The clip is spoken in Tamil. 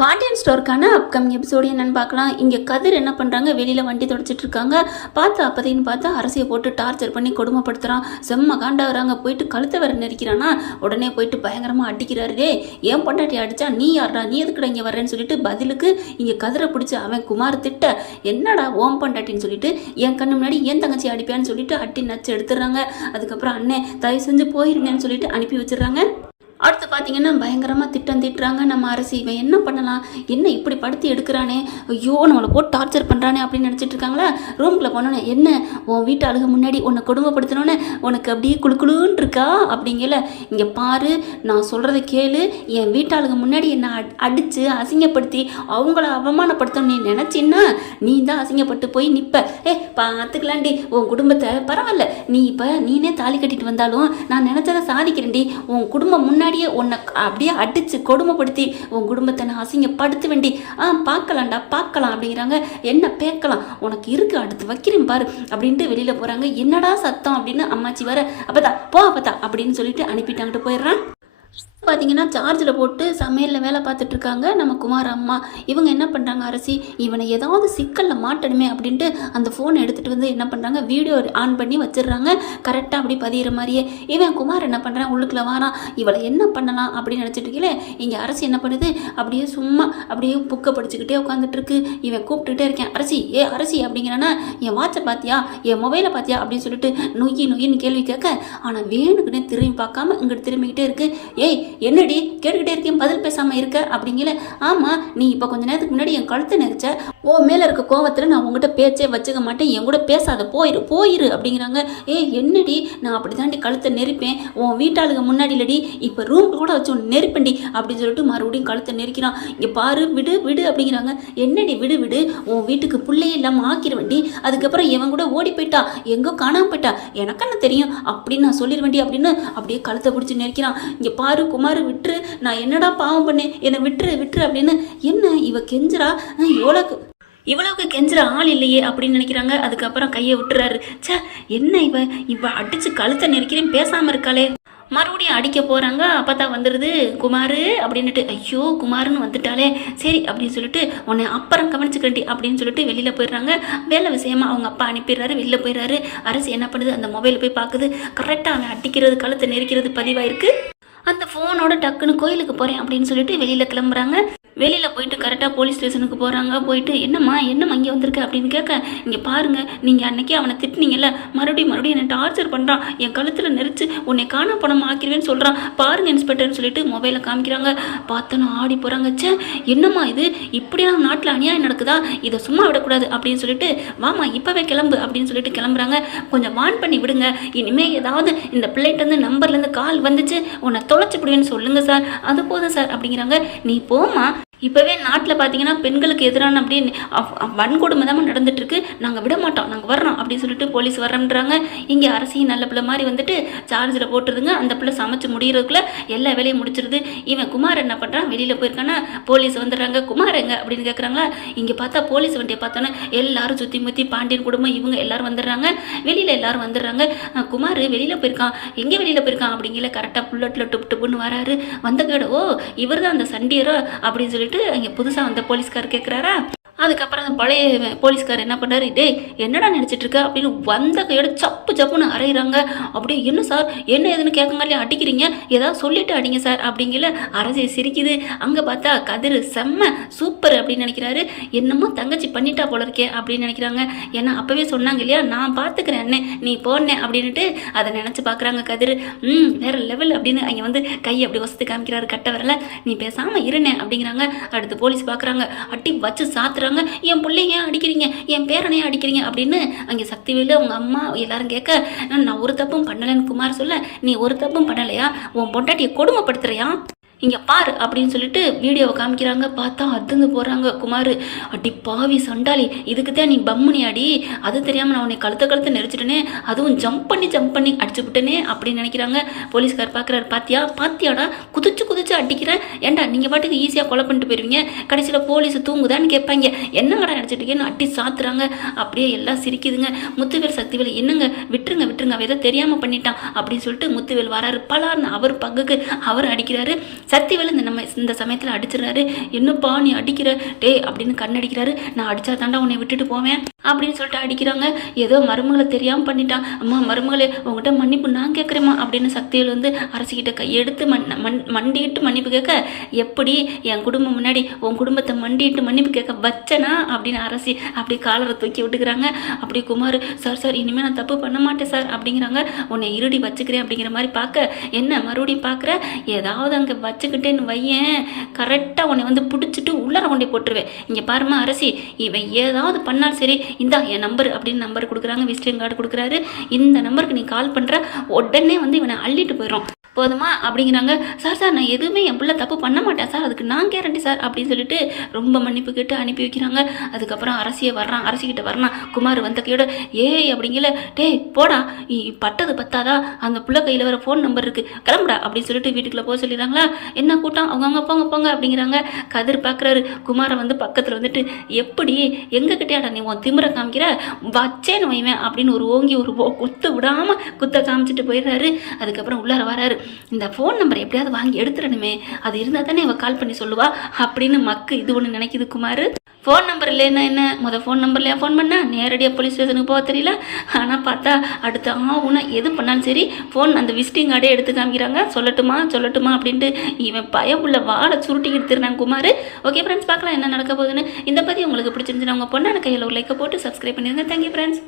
பாண்டியன் ஸ்டோருக்கான அப்கமிங் எபிசோடு என்னன்னு பார்க்கலாம். இங்கே கதிர் என்ன பண்ணுறாங்க வெளியில் வண்டி தொடச்சிட்டு இருக்காங்க. பார்த்து அப்பதைன்னு பார்த்தா அரசியை போட்டு டார்ச்சர் பண்ணி கொடுமைப்படுத்துகிறான் செம்ம காண்டாகிறாங்க போயிட்டு கழுத்தை வர நெரிக்கிறானா? உடனே போயிட்டு பயங்கரமாக அடிக்கிறாரு. டே ஏன் பொண்டாட்டி அடிச்சா நீ யாரா நீ எதுக்குடா இங்கே வரேன்னு சொல்லிட்டு பதிலுக்கு இங்கே கதிரை பிடிச்சி அவன் குமார் திட்ட என்னடா ஓம் பொண்டாட்டின்னு சொல்லிட்டு என் கண்ணு முன்னாடி ஏன் தங்கச்சி அடிப்பான்னு சொல்லிட்டு அட்டி நச்சு எடுத்துடுறாங்க. அதுக்கப்புறம் அண்ணே தயவு செஞ்சு போயிருங்கன்னு சொல்லிட்டு அனுப்பி வச்சிடுறாங்க. அடுத்து பார்த்தீங்கன்னா பயங்கரமாக திட்டம் திட்டுறாங்க. நம்ம அரசு இவன் என்ன பண்ணலாம்? என்ன இப்படி படுத்தி எடுக்கிறானே? ஐயோ நம்மளை போட்டு டார்ச்சர் பண்ணுறானே அப்படின்னு நினச்சிட்டு இருக்காங்களா? ரூம்குள்ளே போனோன்னே என்ன? உன் வீட்டு அழுக முன்னாடி உன்னை கொடுமைப்படுத்தினோன்னே உனக்கு அப்படியே குழுக்குழுன்னு இருக்கா? அப்படிங்கல. இங்கே பாரு நான் சொல்கிறத கேளு. என் வீட்டாளுக்கு முன்னாடி என்னை அடித்து அசிங்கப்படுத்தி அவங்கள அவமானப்படுத்தணும் நீ நினச்சின்னா நீ தான் அசிங்கப்பட்டு போய் நிற்ப ஏ பார்த்துக்கலாண்டி உன் குடும்பத்தை பரவாயில்ல. நீ இப்போ நீனே தாலி கட்டிட்டு வந்தாலும் நான் நினச்சதை சாதிக்கிறேன்டி. உன் குடும்பம் முன்னாடி முன்னாடியே உன்னை அப்படியே அடித்து கொடுமைப்படுத்தி உன் குடும்பத்தை நான் அசிங்கப்படுத்துவேண்டி ஆ பார்க்கலாம்டா பார்க்கலாம் அப்படிங்கிறாங்க. என்ன பேக்கலாம் உனக்கு இருக்கு அடுத்து வைக்கிறேன் பாரு அப்படின்ட்டு வெளியில் போகிறாங்க என்னடா சத்தம் அப்படின்னு அம்மாச்சி வர அப்பதா போ அப்பதா அப்படின்னு சொல்லிட்டு அனுப்பிட்டாங்கிட்டு போயிடுறான். பார்த்தீங்கன்னா சார்ஜில் போட்டு சமையலில் வேலை பார்த்துட்ருக்காங்க நம்ம குமார் அம்மா. இவங்க என்ன பண்ணுறாங்க அரசி? இவனை ஏதாவது சிக்கலில் மாட்டணுமே அப்படின்ட்டு அந்த ஃபோனை எடுத்துகிட்டு வந்து என்ன பண்ணுறாங்க வீடியோ ஆன் பண்ணி வச்சிடுறாங்க. கரெக்டாக அப்படி பதிகிற மாதிரியே. இவன் குமார் என்ன பண்ணுறான் உள்ளுக்குள்ள வாரான். இவளை என்ன பண்ணலாம் அப்படின்னு நினச்சிட்டு இருக்கீங்களே இங்கே அரசி என்ன பண்ணுது? அப்படியே சும்மா அப்படியே புக்கை படிச்சுக்கிட்டே உட்காந்துட்ருக்கு இவன் கூப்பிட்டுக்கிட்டே இருக்கேன். அரசி ஏ அரசி அப்படிங்கிறானா? என் வாட்சை பார்த்தியா என் மொபைலை பார்த்தியா அப்படின்னு சொல்லிட்டு நொய்யி நொய்யின்னு கேள்வி கேட்க ஆனால் வேணுக்குன்னே திரும்பி பார்க்காம இங்கிட்டு திரும்பிக்கிட்டே இருக்கு. ஏய் என்னடி கேட்டுக்கிட்டே இருக்கேன் பதில் பேசாமல் இருக்க அப்படிங்கல. ஆமாம் நீ இப்போ கொஞ்ச நேரத்துக்கு முன்னாடி என் கழுத்தை நெரிச்ச ஓ மேலே இருக்க கோவத்தில் நான் உங்ககிட்ட பேச்சே வச்சுக்க மாட்டேன் என் கூட பேசாத போயிரு போயிரு அப்படிங்கிறாங்க. ஏய் என்னடி நான் அப்படி தாண்டி கழுத்தை நெரிப்பேன்? உன் வீட்டாளுங்க முன்னாடி இல்லடி இப்போ ரூம் கூட வச்சு உன்னை நெருப்பண்டி அப்படின்னு சொல்லிட்டு மறுபடியும் கழுத்தை நெரிக்கிறான். இங்கே பாரு விடு விடு அப்படிங்கிறாங்க. என்னடி விடு விடு உன் வீட்டுக்கு பிள்ளையே இல்லாமல் ஆக்கிடுவேண்டி அதுக்கப்புறம் இவன் கூட ஓடி போயிட்டா எங்கோ காணாம போயிட்டா எனக்கு என்ன தெரியும்? அப்படின்னு நான் சொல்லிடுவேண்டி அப்படின்னு அப்படியே கழுத்தை பிடிச்சி நெரிக்கிறான். இங்கே பாரு குமார் விட்டுரு நான் என்னடா பாவம் பண்ணேன் என்னை விட்டுரு விட்டுரு அப்படின்னு என்ன இவ கெஞ்சுறா? எவ்வளோக்கு இவ்வளவுக்கு கெஞ்சுற ஆள் இல்லையே அப்படின்னு நினைக்கிறாங்க. அதுக்கப்புறம் கையை விட்டுறாரு. ச்சே என்ன இவ? இவ அடிச்சு கழுத்தை நெரிக்கிறேன் பேசாம இருக்காளே. மறுபடியும் அடிக்க போகிறாங்க அப்போ தான் வந்துடுது குமார் அப்படின்னுட்டு ஐயோ குமார்னு வந்துட்டாலே சரி அப்படின்னு சொல்லிட்டு உன்னை அப்புறம் கவனிச்சுக்கண்டி அப்படின்னு சொல்லிட்டு வெளியில் போயிடுறாங்க. வேலை விஷயமா அவங்க அப்பா அனுப்பிடுறாரு வெளியில் போயிடுறாரு. அரசு என்ன பண்ணுது? அந்த மொபைல் போய் பார்க்குது. கரெக்டாக அவன் அடிக்கிறது கழுத்தை நெரிக்கிறது பதிவாயிருக்கு. அந்த ஃபோனோட டக்குன்னு கோயிலுக்கு போகிறேன் அப்படின்னு சொல்லிட்டு வெளியில் கிளம்புறாங்க. வெளியில் போயிட்டு கரெக்டாக போலீஸ் ஸ்டேஷனுக்கு போகிறாங்க போயிட்டு என்னம்மா என்னம்மா இங்கே வந்திருக்க அப்படின்னு கேட்க இங்கே பாருங்கள் நீங்கள் அன்னைக்கே அவனை திட்டினீங்கல்ல மறுபடியும் மறுபடியும் என்னை டார்ச்சர் பண்ணுறான் என் கழுத்தில் நெரிச்சு உன்னை காண பணம் ஆக்கிடுவேன்னு சொல்கிறான் பாருங்க இன்ஸ்பெக்டர்னு சொல்லிட்டு மொபைலை காமிக்கிறாங்க. பார்த்தோன்னு ஆடி போகிறாங்க சே என்னம்மா இது? இப்படிலாம் நாட்டில் அநியாயம் நடக்குதா? இதை சும்மா விடக்கூடாது அப்படின்னு சொல்லிட்டு வாமா இப்போவே கிளம்பு அப்படின்னு சொல்லிட்டு கிளம்புறாங்க. கொஞ்சம் வான் பண்ணி விடுங்க. இனிமேல் ஏதாவது இந்த பிள்ளைகிட்டருந்து நம்பர்லேருந்து கால் வந்துச்சு உன்னை தொலைச்சி விடுவேன்னு சொல்லுங்கள் சார் அது போதும் சார் அப்படிங்கிறாங்க. நீ போமா இப்போவே நாட்டில் பார்த்தீங்கன்னா பெண்களுக்கு எதிரான அப்படியே வன்கொடுமை தான் நடந்துட்டுருக்கு. நாங்கள் விட மாட்டோம். நாங்கள் வர்றோம் அப்படின்னு சொல்லிட்டு போலீஸ் வர்றோம்ன்றாங்க. இங்கே அரசியல் நல்ல பிள்ளை மாதிரி வந்துட்டு சார்ஜில் போட்டுருதுங்க. அந்த பிள்ளை சமைச்சு முடிகிறதுக்குள்ளே எல்லா வேலையும் முடிச்சிருது. இவன் குமார் என்ன பண்ணுறான் வெளியில் போயிருக்கானா? போலீஸ் வந்துடுறாங்க. குமார் எங்க அப்படின்னு கேட்குறாங்களா இங்கே பார்த்தா போலீஸ் வண்டியை பார்த்தோன்னே எல்லாரும் சுற்றி முற்றி பாண்டியன் குடும்பம் இவங்க எல்லாரும் வந்துடுறாங்க. வெளியில் எல்லாரும் வந்துடுறாங்க. குமார் வெளியில் போயிருக்கான். எங்கே வெளியில் போயிருக்கான் அப்படிங்கிற கரெக்டாக புல்லட்டில் டுப் டுப்புன்னு வராரு. வந்த கேடு ஓ இவர் தான் அந்த சண்டியரோ அப்படின்னு சொல்லிட்டு அங்கே புதுசாக வந்த போலீஸ்கார் கேட்குறாரா அதுக்கப்புறம் அந்த பழைய போலீஸ்கார் என்ன பண்ணாரு டேய் என்னடா நினச்சிட்டு இருக்க அப்படின்னு வந்த கையோட சப்பு சப்புன்னு அரைகிறாங்க அப்படியே என்ன சார்? என்ன ஏதுன்னு கேட்கங்காலே அடிக்கிறீங்க? ஏதாவது சொல்லிட்டு அடிங்க சார். அப்படிங்கல அரசே சிரிக்குது. அங்கே பார்த்தா கதிர் செம்ம சூப்பர் அப்படின்னு நினைக்கிறாரு. என்னமோ தங்கச்சி பண்ணிட்டா போல இருக்கே அப்படின்னு நினைக்கிறாங்க. ஏன்னா அப்போவே சொன்னாங்க இல்லையா நான் பார்த்துக்கிறேன் அண்ணே நீ போனே அப்படின்னுட்டு அதை நினச்சி பார்க்குறாங்க கதிர். ம் வேற லெவல் அப்படின்னு அங்கே வந்து கை அப்படி வசத்து காமிக்கிறாரு கட்ட வரல. நீ பேசாமல் இருனே அப்படிங்கிறாங்க. அடுத்து போலீஸ் பார்க்குறாங்க அட்டி வச்சு சாத்துறாங்க. என் பிள்ளைங்க ஏன் அடிக்கிறீங்க? என் பேரனையே அடிக்கிறீங்க? அப்படின்னு அங்கே சக்திவேலு அவங்க அம்மா எல்லாரும் கேட்க நான் ஒரு தப்பும் பண்ணலைன்னு குமார் சொல்ல நீ ஒரு தப்பும் பண்ணலையா? உன் பொண்டாட்டியை கொடுமைப்படுத்துறியா? இங்கே பார் அப்படின்னு சொல்லிட்டு வீடியோவை காமிக்கிறாங்க. பார்த்தா அதுந்து போகிறாங்க குமார் அடி பாவி சண்டாளி இதுக்கு தான் நீ பம்முனி அடி. அது தெரியாமல் நான் உன்னை கழுத்த கழுத்து நெரிச்சிட்டனே. அதுவும் ஜம்ப் பண்ணி ஜம்ப் பண்ணி அடிச்சு விட்டனே அப்படின்னு நினைக்கிறாங்க. போலீஸ்கார் பார்க்குறாரு பாத்தியா? பாத்தியாடா? குதிச்சு குதிச்சு அடிக்கிறேன் ஏண்டா நீங்கள் பாட்டுக்கு ஈஸியாக கொலை பண்ணிட்டு போயிருவீங்க? கடைசியில் போலீஸ் தூங்குதான்னு கேட்பாங்க. என்னங்கடா நினச்சிட்டு அடி சாத்துறாங்க. அப்படியே எல்லாம் சிரிக்குதுங்க. முத்துவேல் சக்திவேல் என்னங்க? விட்டுருங்க விட்டுருங்க. அவ ஏதோ தெரியாமல் பண்ணிட்டான் அப்படின்னு சொல்லிட்டு முத்துவேல் வராரு. பலார்னு அவர் பங்குக்கு அவர் அடிக்கிறாரு. சக்திவேல் இந்த நம்ம இந்த சமயத்தில் அடிச்சிடுறாரு. என்னப்பா நீ அடிக்கிற? டே அப்படின்னு கண்ணடிக்கிறாரு. நான் அடிச்சா தாண்டா உன்னை விட்டுட்டு போவேன். அப்படின்னு சொல்லிட்டு அடிக்கிறாங்க. ஏதோ மருமகளை தெரியாமல் பண்ணிட்டான். அம்மா மருமகளே உங்ககிட்ட மன்னிப்பு நான் கேட்குறேம்மா அப்படின்னு சக்தியில் வந்து அரசிக்கிட்ட கையெடுத்து மண் மண் மண்டிட்டு மன்னிப்பு கேட்க எப்படி என் குடும்பம் முன்னாடி உன் குடும்பத்தை மண்டிட்டு மன்னிப்பு கேட்க வச்சனா? அப்படின்னு அரசி அப்படி காலரை தூக்கி விட்டுக்கிறாங்க. அப்படி குமார் சார் சார் இனிமேல் நான் தப்பு பண்ண மாட்டேன் சார் அப்படிங்கிறாங்க. உன்னை இருடி வச்சுக்கிறேன் அப்படிங்கிற மாதிரி பார்க்க என்ன மறுபடியும் பார்க்குற? ஏதாவது அங்கே வச்சுக்கிட்டேன்னு வையேன். கரெக்டாக உன்னை வந்து பிடிச்சிட்டு உள்ளார கொண்டே போட்டுருவேன். இங்கே பாருமா அரசி இவன் ஏதாவது பண்ணாலும் சரி இந்தா என் நம்பர் அப்படின்னு நம்பர் கொடுக்குறாங்க விசிட்டிங் கார்டு கொடுக்குறாரு. இந்த நம்பருக்கு நீ கால் பண்ணுற உடனே வந்து இவனை அள்ளிட்டு போயிடும் போதுமா? அப்படிங்கிறாங்க. சார் சார் நான் எதுவுமே என் பிள்ளை தப்பு பண்ண மாட்டேன். சார் அதுக்கு நான் கேரண்டி சார் அப்படின்னு சொல்லிட்டு ரொம்ப மன்னிப்பு கேட்டு அனுப்பி வைக்கிறாங்க. அதுக்கப்புறம் அரசியை வர்றான். அரசிக்கிட்ட வர்றான். குமார் வந்த கையோட ஏய் அப்படிங்கல. டேய் போடா. இ- பட்டது பத்தாதா? அந்த புள்ள கையில் வர ஃபோன் நம்பர் இருக்குது கிளம்புடா அப்படின்னு சொல்லிட்டு வீட்டுக்குள்ள போக சொல்லிடுறாங்களா? என்ன கூட்டம்? அவங்கவுங்க போங்க போங்க அப்படிங்கிறாங்க. கதிர் பார்க்குறாரு குமாரை வந்து பக்கத்தில் வந்துட்டு எப்படி? எங்கே கிட்டேடா நீ உன் திமிரை காமிக்கிற? வச்சேன்னு வைவேன் அப்படின்னு ஒரு ஓங்கி ஒரு ஓ- குத்து விடாமல் குத்த காமிச்சிட்டு போயிடுறாரு. அதுக்கப்புறம் உள்ளார வராரு. இந்த ஃபோன் நம்பர் எப்படியாவது வாங்கி எடுத்துடணுமே. அது இருந்தால் தானே இவ கால் பண்ணி சொல்லுவா. அப்படின்னு மக்கு இது ஒன்று நினைக்குது குமார். ஃபோன் நம்பர் இல்லைன்னா என்ன? முதல் ஃபோன் நம்பர்லையா ஃபோன் பண்ணால் நேரடியாக போலீஸ் ஸ்டேஷனுக்கு போக தெரியல. ஆனால் பார்த்தா அடுத்த ஆகுனா எது பண்ணாலும் சரி ஃபோன் அந்த விசிட்டிங் கார்டே எடுத்து காமிக்கிறாங்க. சொல்லட்டுமா? சொல்லட்டுமா? அப்படின்ட்டு இவன் பயமுள்ள வாழை சுருட்டிக்கிட்டு திருநாங்க குமார். ஓகே ஃப்ரெண்ட்ஸ் பார்க்கலாம் என்ன நடக்க போகுதுன்னு. இந்த பற்றி உங்களுக்கு பிடிச்சிருந்துச்சுன்னா உங்கள் பொண்ணான கையில் ஒரு லைக்கை போட்டு சப்ஸ்கிரைப் பண்ணிடுங்க தேங்க்யூ ஃப்ரெண்ட்ஸ்